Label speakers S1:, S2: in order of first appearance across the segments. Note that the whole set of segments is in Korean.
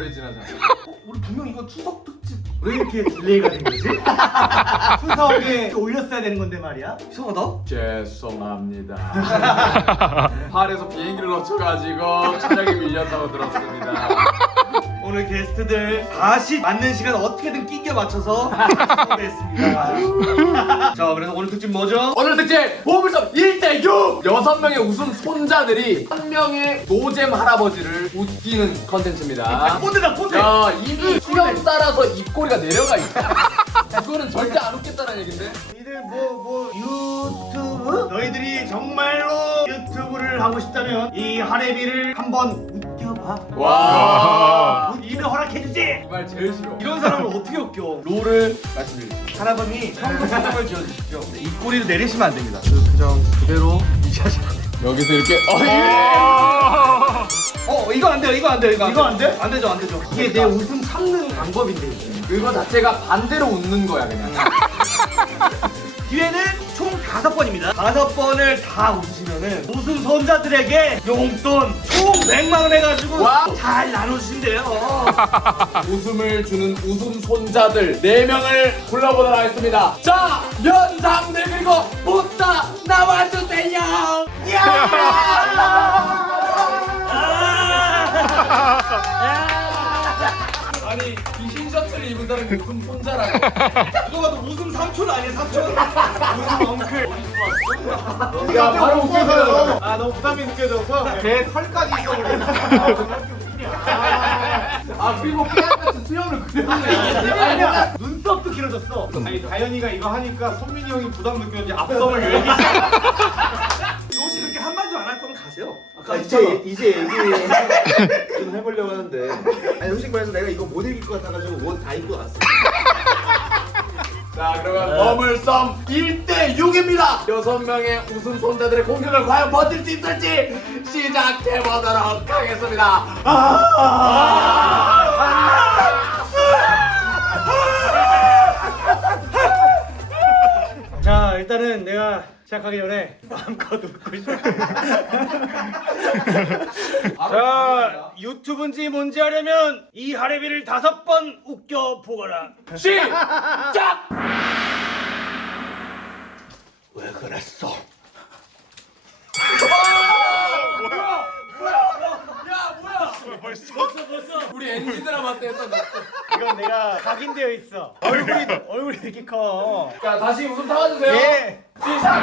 S1: 오래 지나잖아.
S2: 어, 우리 분명 이거 추석 특집 왜 이렇게 딜레이가 된 거지? 추석에 올렸어야 되는 건데 말이야. 이상하다.
S1: 죄송합니다. 팔에서 비행기를 놓쳐가지고 촬영이 밀렸다고 들었습니다.
S2: 오늘 게스트들 다시 맞는 시간 어떻게든 끼겨 맞춰서 섭외했습니다. 자, 그래서 오늘 특집 뭐죠?
S1: 오늘 특집 보물섬 1대6 여섯 명의 웃음 손자들이 한 명의 노잼 할아버지를 웃기는 컨텐츠입니다.
S2: 꼰대다 꼰대.
S1: 야 이미 수염 따라서 입꼬리가 내려가 있어. 그거는 절대 안 웃겠다는 얘긴데.
S2: 니들 뭐 뭐 유튜브? 너희들이 정말로 유튜브를 하고 싶다면 이 하레비를 한번.
S1: 와.
S2: 이를 허락해주지.
S1: 이말 제일 싫어.
S2: 이런 사람을 어떻게 웃겨?
S1: 롤을 말씀드리겠습니다.
S2: 할아버니 평소 표정을 지어주십시오. 입꼬리를 내리시면 안 됩니다. 그 표정 그대로 유지하시면 돼요.
S1: 여기서 이렇게 어, 예.
S2: 어 이거 안 돼요 이거 안 돼요 이거, 이거 안 돼? 안 되죠 안 되죠 이게 내 웃음 참는 방법인데 이게.
S1: 그거 자체가 반대로 웃는 거야 그냥.
S2: 기회는 총 다섯 번입니다 다섯 번을 다 웃으시면은 웃음 손자들에게 용돈 총 100만 원 해가지고
S1: 와우.
S2: 잘 나눠주신대요
S1: 웃음을 주는 웃음 손자들 4명을 골라보도록 하겠습니다. 자, 연상들 그리고 붙다 나와주세요. 아니 귀신 셔츠를 입은 사람이 웃음 손자라고.
S2: 누가 봐도 웃음 삼촌 아니야 삼촌? 웃음 엉클.
S1: 야 바로 웃겨서요.
S2: 아 너무 부담이 느껴져서? 배 털까지 있어버리네
S1: 아 그리고 깨알 같은 수염을 그렸네.
S2: 아니야 눈썹도 길어졌어.
S3: 아니 다현이가 이거 하니까 선민이 형이 부담 느꼈는지 앞섬을 왜 얘기
S2: 혹시 그렇게 한마디도 안 할 거면 가세요. 아까
S4: 아, 이제 이제 얘기 좀 해보려고 하는데. 아니 솔직히 말해서 내가 이거 못 이길 것 같아가지고 옷 다 입고 왔어.
S1: 자 그러면 버물섬 1대 6입니다. 여섯 명의 웃음 손자들의 공격을 과연 버틸 수 있을지 시작해 보도록 하겠습니다.
S2: 자 시작하기 전에 마음껏 웃고 싶어 자 유튜브인지 뭔지 하려면 이 하레비를 다섯 번 웃겨 보거라
S1: 시작.
S2: 왜 그랬어
S1: 야 뭐야?
S2: 벌써 벌써
S1: 우리 NG 드라마 때 했던 거.
S2: 이건 내가 각인되어 있어 얼굴이 얼굴이 이렇게 커
S1: 자 다시 웃음 타와주세요.
S2: 예.
S1: 시작.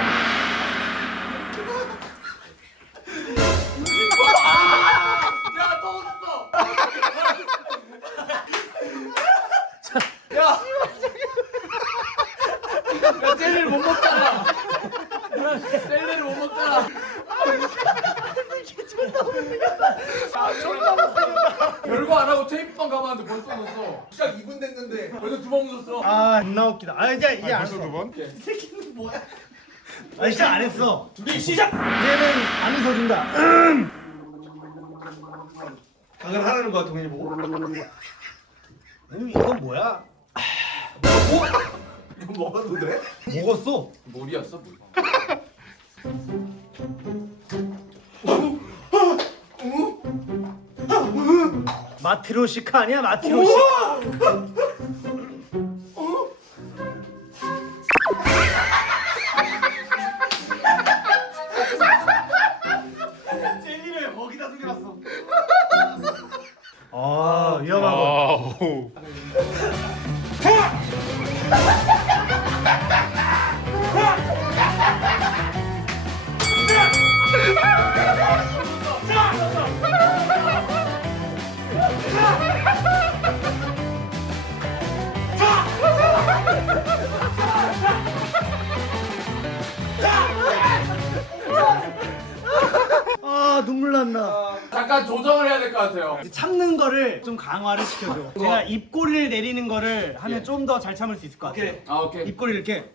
S2: 이제 이제 안 했어.
S3: 번?
S2: 아 시작 안 했어. 준비 시작! 이제는 안 웃어준다.
S4: 각을 하라는 거야 동현이 보고?
S2: 아니 이건 뭐야?
S4: 이거 먹어도 돼?
S2: 먹었어.
S1: 물이었어 물.
S2: 마트로시카 아니야 마트로시카
S1: 같아요.
S2: 참는 거를 좀 강화를 시켜줘. 제가 입꼬리를 내리는 거를 하면 좀 더 잘 참을 수 있을 것 같아요.
S1: 아 오케이.
S2: 입꼬리 이렇게.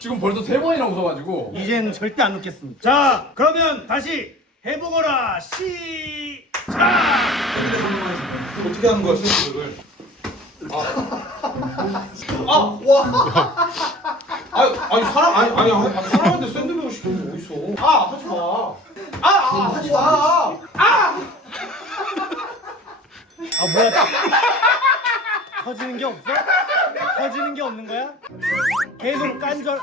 S1: 지금 벌써 세 번이나 웃어가지고.
S2: 이젠 절대 안 웃겠습니다. 자 그러면 다시 해보거라. 시작!
S3: 어떻게 하는 거야 샌드백을? 아와. 아니 사람 아니 아니 아니, 사람한테 샌드백을 시키는 게 어딨어? 아 하지 마 아 아, 하지 마.
S2: 아 뭐야? 터지는 게 없어? 터지는 게 없는 거야? 계속 깐절.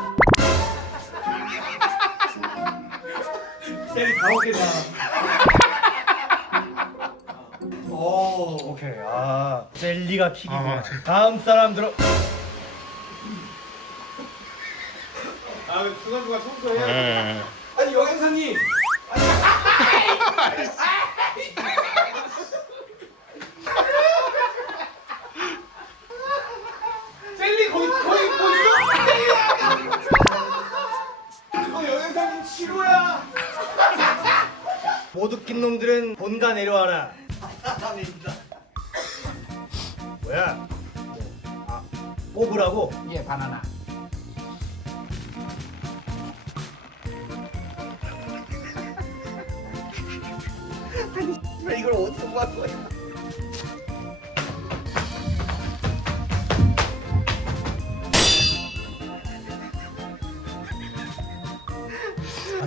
S2: 셀이 다 먹겠다. 오, 오케이. 아, 젤리가 킥이구나. 다음 사람 들어.
S3: 아 누가 청소해
S1: 아니 여행사님
S3: 젤리 치료야
S2: 못 웃긴 놈들은 본가 내려와라. 뭐야? 뭐, 아, 뽑으라고?
S1: 예 바나나
S4: 왜 이걸 어디서 구한 거야?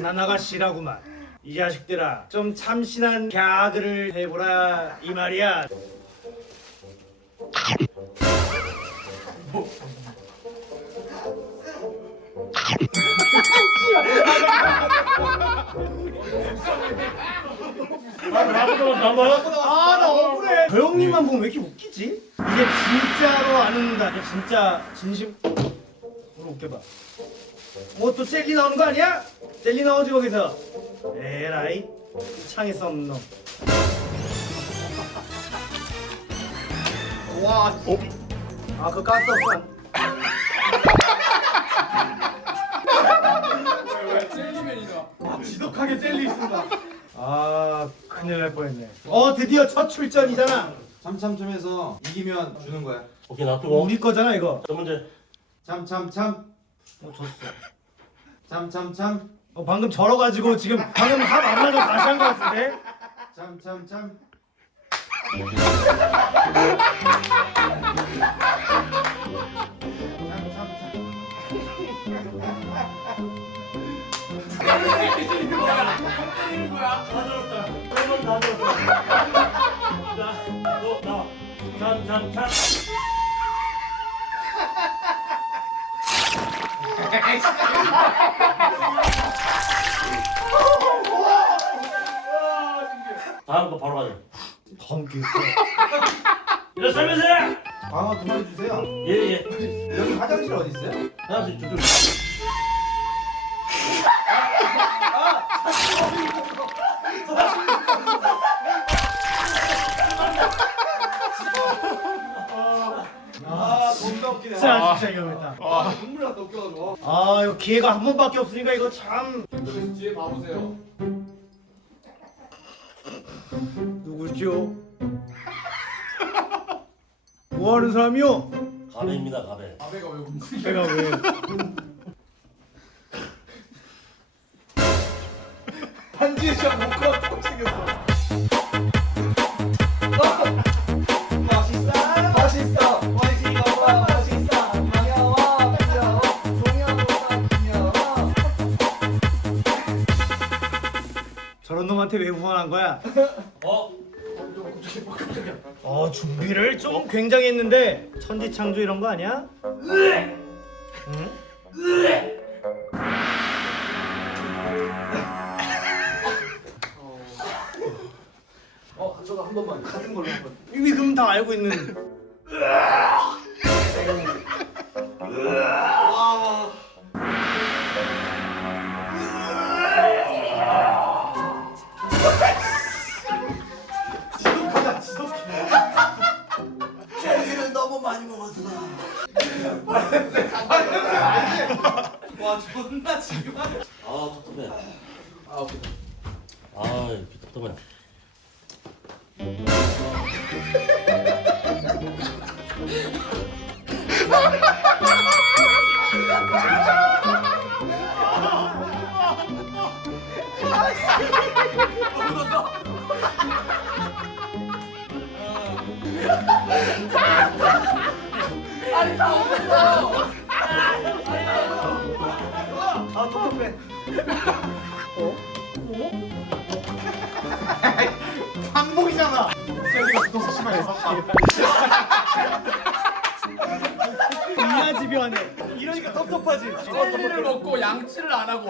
S2: 바나나가 씨라구만. 이 자식들아, 좀 참신한 갸그를 해보라 이 말이야. 아, 나 억울해. 저 형님만 보면 왜 이렇게 웃기지? 이게 진짜로 안 웃는다. 진짜 진심으로 웃겨봐. 뭐 또 젤리 나오는 거 아니야? 젤리 나오지 거기서. 에라이 창에 썸 놈. 와, 어? 아, 그 가스 없어.
S3: 지독하게 젤리 있습니다
S2: 아, 큰일 날 뻔했네. 어, 드디어 첫 출전이잖아.
S4: 참참참해서 이기면 주는 거야.
S5: 오케이 놔두고
S2: 우리 거잖아 이거.
S5: 첫 문제
S4: 참참참
S2: 어, 졌어.
S4: 참참참.
S2: 어, 방금 절어가지고 지금 방금 합 안 맞아 다시 한거 같은데?
S4: 참참참.
S5: 한번 다 들었어 자너 나와 참참 다음 거 바로 가자
S2: 검기.
S5: 일어서면서
S4: 광어 두 마리 주세요.
S5: 예 예
S4: 여기 화장실 어디 있어요?
S5: 하나씩 두들
S4: 아 겁나 웃기네.
S2: 진짜 진짜 위험했다.
S3: 눈물 났다 웃겨가지고
S2: 아 이거 기회가 한 번밖에 없으니까 이거 참
S3: 그래서 뒤에 봐보세요
S2: 누구죠? 뭐 하는 사람이요?
S5: 가베입니다 가베
S3: 아베가 왜 움직여
S2: 제가 왜?
S3: 시간 못 가고 꼭 생겼어
S2: 놈한테 왜 후원한 거야?
S5: 어?
S2: 어 준비를 좀 굉장히 했는데 천지창조 이런 거 아니야? 응?
S3: 어 저도 한 번만 같은 걸로 한번
S2: 이미 그럼 다 알고 있는.
S3: 존나 지금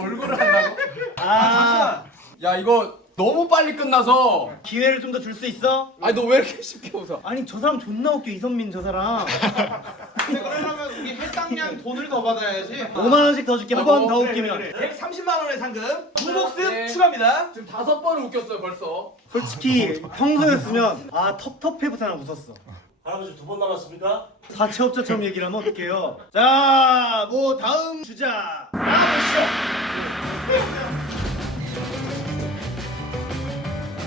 S1: 얼굴을 한다고?
S2: 아
S1: 야 이거 너무 빨리 끝나서
S2: 기회를 좀 더 줄 수 있어?
S1: 아니 너 왜 이렇게 쉽게 웃어?
S2: 아니 저 사람 존나 웃겨 이선민 저 사람.
S3: 근데 그러려면 우리 할당량 돈을 더 받아야지.
S2: 5만 원씩 더 줄게 한 번 더 웃기면.
S1: 그래,
S6: 130만 원의 상금 두 목숨
S1: 네.
S6: 추가합니다.
S1: 지금 다섯 번 웃겼어요 벌써.
S2: 솔직히 평소였으면 아 텁텁해부터 난 웃었어.
S5: 할아버지 두 번 남았습니까?
S2: 사채업자처럼 얘기를 하면 어떡해요? 자, 뭐 다음 주자 나와보시죠.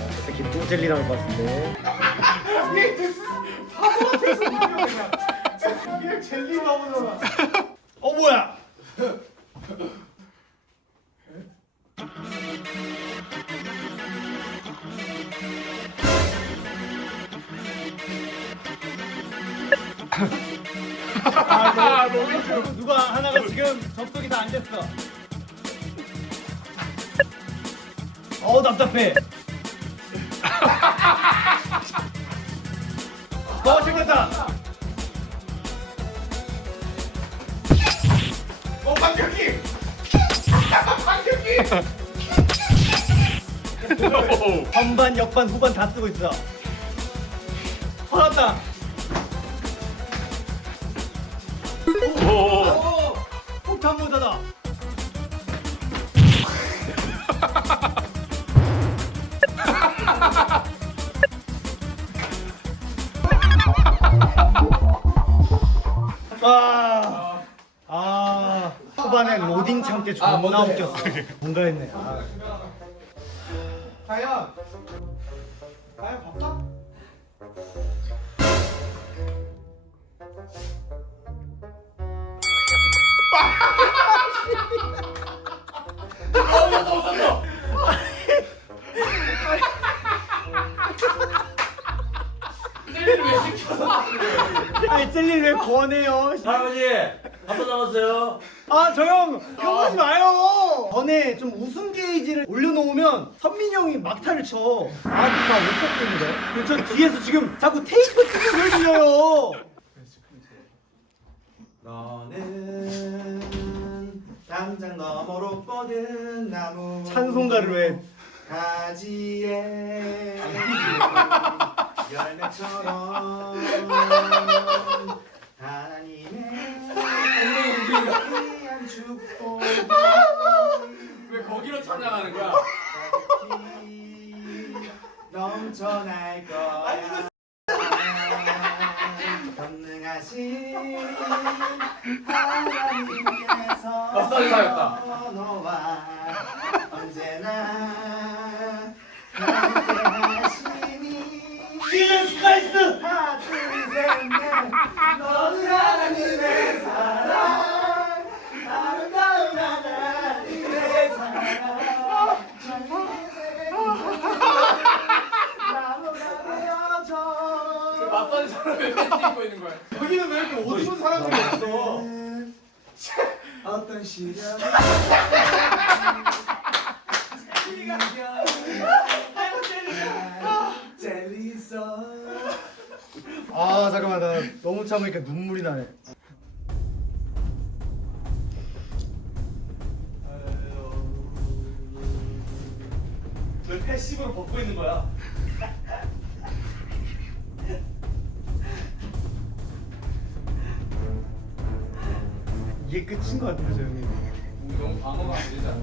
S2: 이 새끼 또 젤리 나올 것 같은데.
S3: 그냥 젤리 나오잖아.
S2: 어 뭐야? 아, 너, 누가 하나가 지금 접속이 다 안 됐어. 어 답답해. 어 생겼다.
S3: 어 박경기.
S2: 전반, 역반, 후반 다 쓰고 있어. 화났다. 오, 폭탄 모자다. 아, 아, 후반에 로딩 참때 존나
S1: 아.
S2: 웃겼어. 뭔가 했네. 아.
S3: 과연 과연 바빠?
S1: 젤리를 왜
S2: 권해요?
S5: 할아버지 한번 남았어요.
S2: 아 저형 그러지 마요. 전에 좀 웃음 게이지를 올려놓으면 선민이 형이 막타를 쳐. 다못 뽑는데. 그래서 저 뒤에서 지금 자꾸 테이프 뜯는 걸 들려요.
S4: 너는 당장 너머로 뻗은 나무
S2: 찬송가를 왜?
S4: 가지에 열매처럼 하나님의 귀한 축복이
S1: 왜 거기로 찬양하는 거야?
S4: 가득히 넘쳐날 거야 전능 하나님께서
S1: 사였다.
S4: 너와 언제나
S1: 팬티 입고 있는 거야?
S3: 여기는 왜 이렇게 옷 입은 사람들이 없어?
S4: 어떤 시련
S2: 아 잠깐만 나 너무 참으니까 눈물이 나네.
S6: 왜 패시브로 벗고 있는 거야?
S2: 이게 끝인 것 같은데 저 형님.
S1: 너무 방어가 안 되잖아.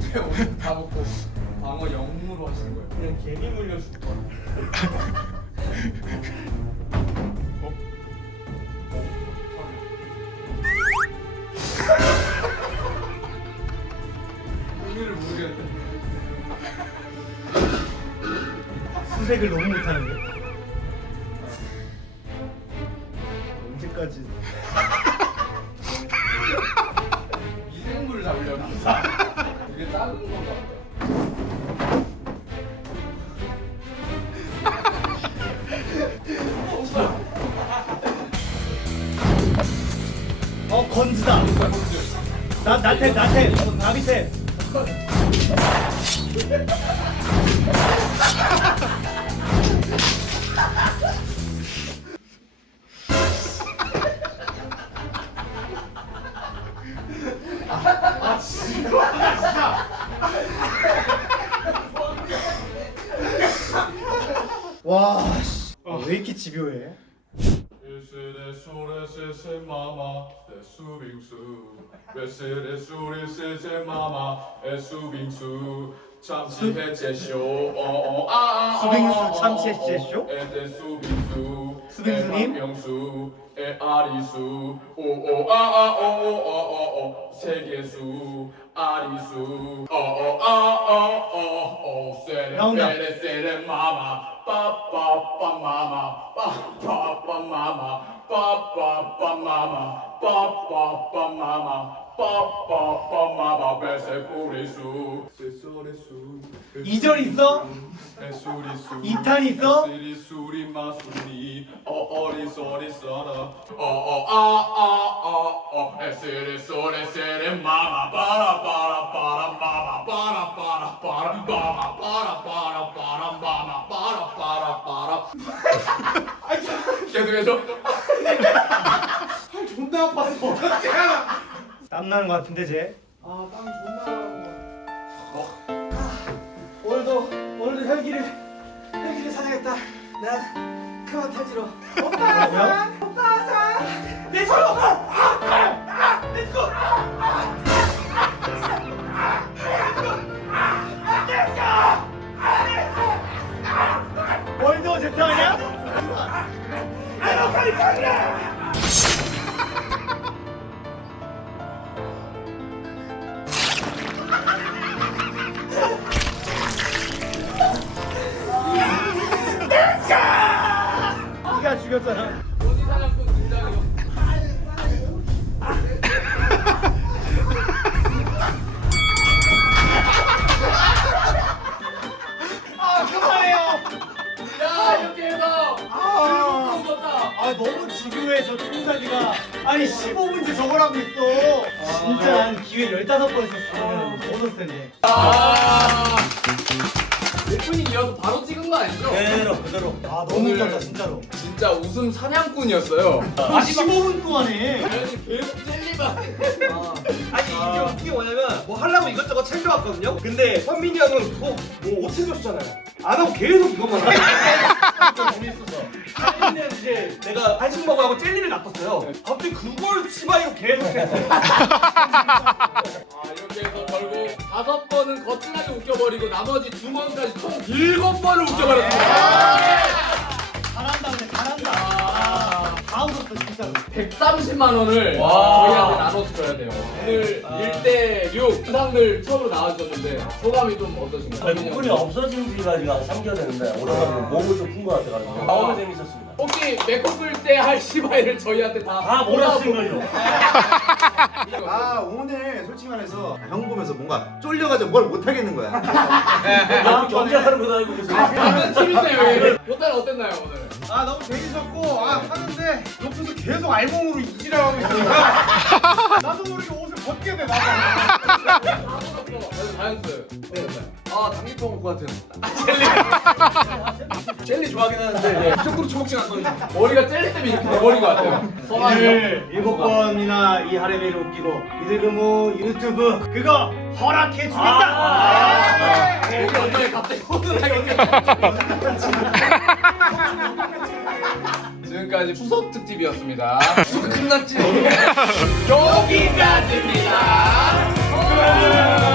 S1: 제 옷을 다 먹고 방어 영무로 하시는 거예요.
S6: 그냥 괜히 물려줄 거야.
S1: 의미를 모르겠는데.
S2: 수색을 너무 못하는데.
S1: 세세 마마 에수빙수 참치 해체쇼 어어아
S2: 수빙수 참치 해체쇼?
S1: 에데 수빙수
S2: 수빙수님?
S1: 명수 에 아리수 오오아아 오오어어어 세계수 아리수 어어아어어어
S2: 나온다.
S1: 세레 세레 마마 빠빠빠 마마 빠빠빠 마마 빠빠빠 마마 빠빠빠 마마 빠빠빠 마마 베세 뿌리수 세소레수
S2: 이절 있어?
S1: 에수리수
S2: 이탄 있어?
S1: 에스리 수리 마수리 어어리 소리 써라 어어아아아어 에스리 소리 세리 마마 빠라 빠라 빠라 마마 빠라 빠라 빠라 마마 빠라 빠라 빠라 마마 빠라 빠라 빠라 계속해줘
S3: 존나 아팠어. 어떡해.
S2: 땀 나는 것 같은데 쟤.
S3: 아, 땀 존나 나는
S2: 오늘도 오늘도 헬기를 헬기를 사냥했다. 난 그만 타지로. 오빠 사, 오빠 사. 내 손. 내 손. 월도 제트 아니야? 아노카리 카메라! 기회 15번 썼으면 더 넣을 텐데
S1: 아 오프닝 이어서 바로 찍은 거 아니죠?
S5: 그대로 그대로.
S2: 아 너무
S1: 오늘-
S2: 웃겼다 진짜로
S1: 진짜 웃음 사냥꾼이었어요
S2: 아 15분 동안에
S1: 아니 계속 젤리만
S3: 아니 이게 웃긴 게 뭐냐면 뭐 하려고 이것저것 챙겨왔거든요. 근데 현민이 형은 그거 뭐옷 챙겨주잖아요. 안 하고 계속 이것만 해. 재밌어서. 젤리는 이제 내가 한식 먹으라고 젤리를 놔뒀어요. 갑자기 그걸 치마이로 계속 했어.
S1: 아 이렇게 해서 결국 다섯 번은 거칠하게 웃겨버리고 나머지 두 번까지 총 일곱 번을 웃겨버렸습니다 130만 원을
S5: 와.
S1: 저희한테 나눠줘야 돼요 오늘 1대 6 부상들 처음으로 나와주셨는데 소감이 좀 어떠신가요?
S5: 부분이 없어진 지가 지금 한 3개월 됐는데 오랜만에 몸을 좀 푼 것 같아가지고 너무 재밌었습니다.
S1: 혹시 메커 끌때 할 시바이를 저희한테 다
S5: 다 몰아쓴 거죠.
S4: 아 오늘 솔직히 말해서 형 보면서 뭔가 쫄려가지고 뭘 못하겠는 거야
S5: 너무 경쟁하는 거 알고 계세요.
S1: 다른 팀인데요 요딸 어땠나요 오늘?
S3: 아 너무 재밌었고 아 하는데 옆에서 계속 알몸으로 이지랄하고 있으니까 나도 모르게 옷을 벗게 돼 나도.
S1: 다 물었어 다현스
S4: 아 당기통 먹고 같은
S3: 젤리. 좋아하긴 하는데 이 정도로 초록진 않거든요.
S1: 머리가 젤리 때문에 이렇게 돼버린 것 같아요?
S2: 오늘 일곱 번이나 이 하레베를 웃기고 이들그무 유튜브 그거 허락해 주겠다.
S5: 아.
S1: 여기 언제 갑자기 호들하게 지금까지 추석 특집이었습니다. 추석 끝났지? 여기까지입니다. 네.